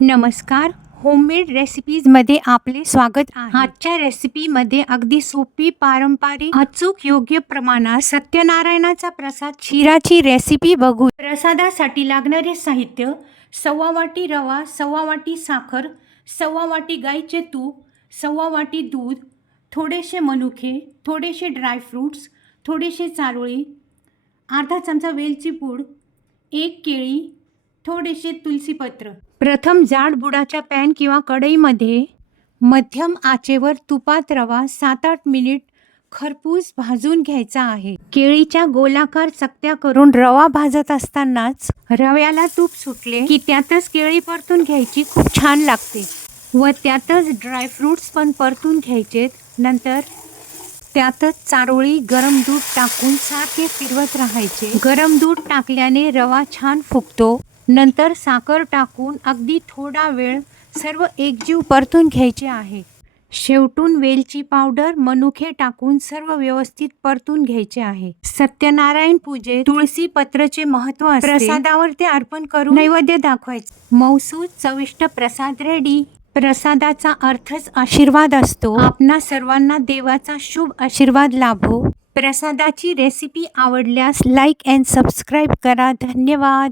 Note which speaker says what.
Speaker 1: नमस्कार. होममेड रेसिपीजमध्ये आपले स्वागत आहे. आजच्या रेसिपीमध्ये अगदी सोपी पारंपरिक अचूक योग्य प्रमाणात सत्यनारायणाचा प्रसाद शिराची रेसिपी बघू. प्रसादासाठी लागणारे साहित्य सव्वा वाटी रवा सव्वा वाटी साखर सव्वा वाटी गाईचे तूप सव्वा वाटी दूध थोडेसे मनुके थोडेसे ड्रायफ्रूट्स थोडेसे चारोळी अर्धा चमचा वेलची पूड एक केळी थोडेसे तुलसीपत्र. प्रथम जाड बुडाच्या पॅन किंवा कढईमध्ये मध्यम आचेवर तुपात रवा सात आठ मिनिट खरपूस भाजून घ्यायचा आहे. केळीच्या गोलाकार चकत्या करून रवा भाजत असतानाच रव्याला तूप सुटले की त्यातच केळी परतून घ्यायची खूप छान लागते. व त्यातच ड्रायफ्रूट्स पण परतून घ्यायचेत. नंतर त्यातच चारोळी गरम दूध टाकून सारखे फिरवत राहायचे. गरम दूध टाकल्याने रवा छान फुगतो. नंतर साखर टाकून अगदी थोडा वेळ सर्व एकजीव परतून घ्यायचे आहे. शेवटून वेलची पावडर मनुखे टाकून सर्व व्यवस्थित परतून घ्यायचे आहे. सत्यनारायण पूजेत तुळसी पत्रचे महत्त्व प्रसादावर ते अर्पण करून नैवेद्य दाखवायचे. मौसूद चविष्ट प्रसाद रेडी. प्रसादाचा अर्थच आशीर्वाद असतो. आपणा सर्वांना देवाचा शुभ आशीर्वाद लाभो. प्रसादाची रेसिपी आवडल्यास लाईक अँड सबस्क्राईब करा. धन्यवाद.